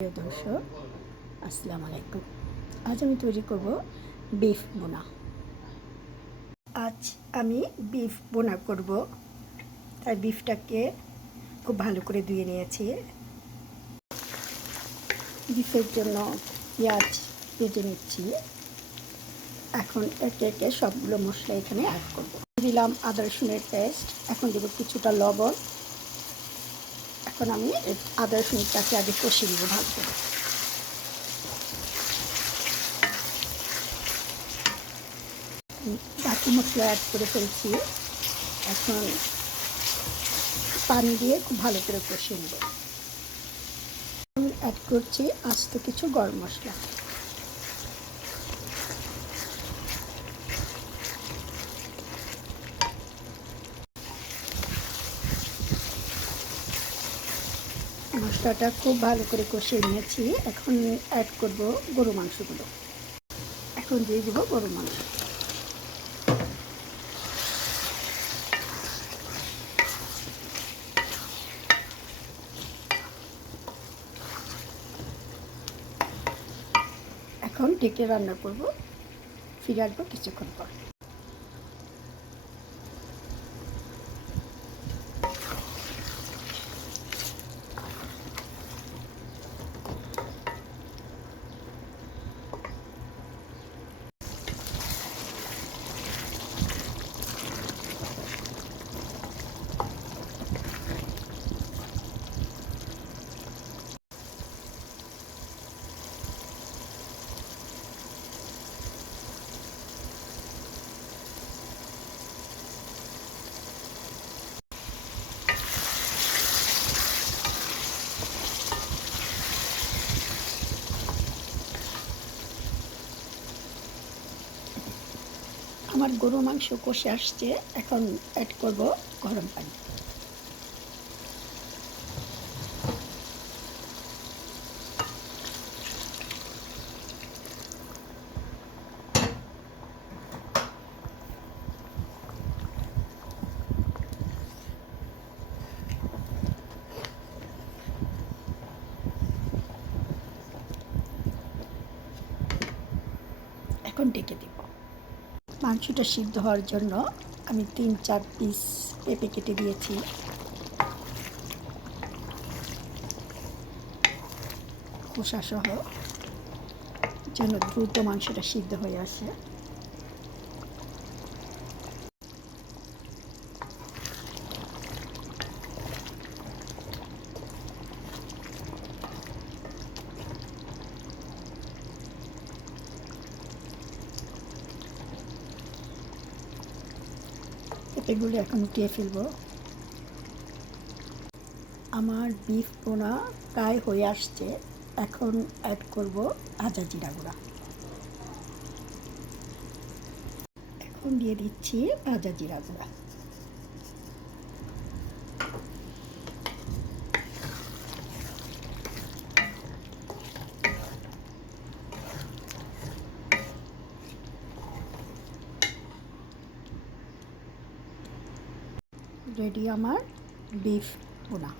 প্রিয় দর্শক, আসসালামু আলাইকুম। আজ আমি তৈরি করব বিফ বোনা। আজ আমি বিফ বোনা করব, তাই বিফটাকে খুব ভালো করে ধুয়ে নিয়েছি। বিফের জন্য পেঁয়াজ ভেজে নিচ্ছি। এখন একে একে সবগুলো মশলা এখানে অ্যাড করব। দিলাম আদা রসুনের পেস্ট, এখন দেব কিছুটা লবণ। এখন আমি আদা রসুনটাকে আগে কষিয়ে নেব ভালো করে। বাকি মশলা অ্যাড করে ফেলছি। এখন পানি দিয়ে খুব ভালো করে কষিয়ে নেব। আমি অ্যাড করছি আস্ত কিছু গরম মশলা। মশলাটা খুব ভালো করে কষিয়ে নিয়েছি। এখন অ্যাড করব গরু মাংসগুলো। এখন দিয়ে দেবো গরু মাংস। এখন ঢেকে রান্না করব, ফিরে আসবো কিছুক্ষণ পর। আমার গরু মাংস কষে আসছে, এখন অ্যাড করব গরম পানি। এখন ঢেকে দেব। মাংসটা সিদ্ধ হওয়ার জন্য আমি 3-4 পিস পেঁপে কেটে দিয়েছি। খোসা সহ, যেন দ্রুত মাংসটা সিদ্ধ হয়ে আসে। পেঁপেগুলো এখন উঠিয়ে ফেলবো। আমার বিফ বোনা প্রায় হয়ে আসছে। এখন অ্যাড করব ভাজা জিরা গুঁড়া। এখন দিয়ে দিচ্ছি ভাজা জিরা গুঁড়া। রেডি আমার বিফ বোনা।